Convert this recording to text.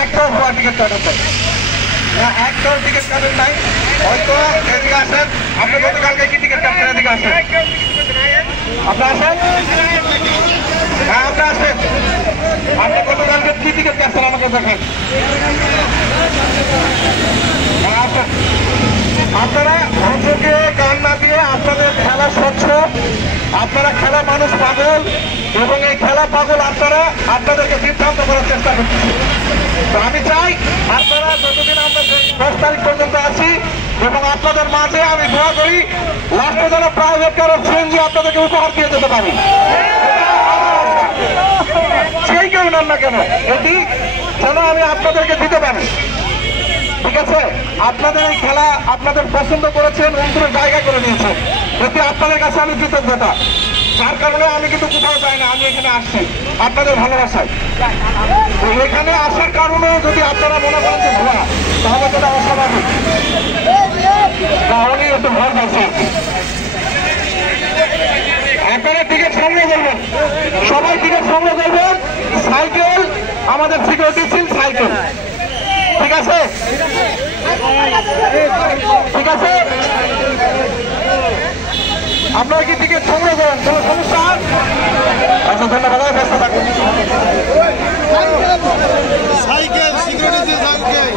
একটাও ভুয়া টিকিট কাটেন নাই, না একটাও টিকিট কাটেন নাই। হয়তো এদিকে আসেন, আপনি গতকালকে কি টিকিট কাটছেন? এদিকে আসেন, আপনি আসেন, হ্যাঁ আপনি আসেন। আপনি গতকালকে কি টিকিট কাটছেন আমাকে দেখেন। হ্যাঁ আসেন। আপনারা অংশকে গান না দিয়ে আপনাদের খেলা স্বচ্ছ, আপনারা খেলা মানুষ পাগল এবং এই খেলা পাগল আপনারা আপনাদেরকে বিভ্রান্ত করার চেষ্টা করতেছেন। তো আমি চাই আপনারা যতদিন আমরা 10 তারিখ পর্যন্ত আছি এবং আপনাদের মাঝে আমি দোয়া করি লাস্টে যেন প্রাইভেট কারো সিএনজি আপনাদেরকে উপহার দিয়ে যেতে পারি, সেই কেউ নেন না কেন, এটি যেন আমি আপনাদেরকে দিতে পারি। ঠিক আছে, আপনাদের এই খেলা আপনাদের পছন্দ করেছেন, অন্তরের জায়গা করে নিয়েছেন, এটি আপনাদের কাছে আমি কৃতজ্ঞতা। যার কারণে আমি কিন্তু কোথাও যাই না, আমি এখানে আসছি আপনাদের ভালোবাসায়। তো এখানে আসার কারণেও যদি আপনারা মনে করেন যে ভুয়া, তাহলে সেটা অস্বাভাবিক, তাহলেই একটু ভয় পাচ্ছে। আপনারা টিকিট সংগ্রহ করবেন, সবাই টিকিট সংগ্রহ করবেন। সাইকেল, আমাদের সিকিউরিটি সিল সাইকেল, ঠিক আছে? ঠিক আছে, আপনারা কি টিকিট সংগ্রহ করেন? কোনো সমস্যা? আচ্ছা ধন্যবাদ, ব্যস্ত থাকুন। Cycle security cycle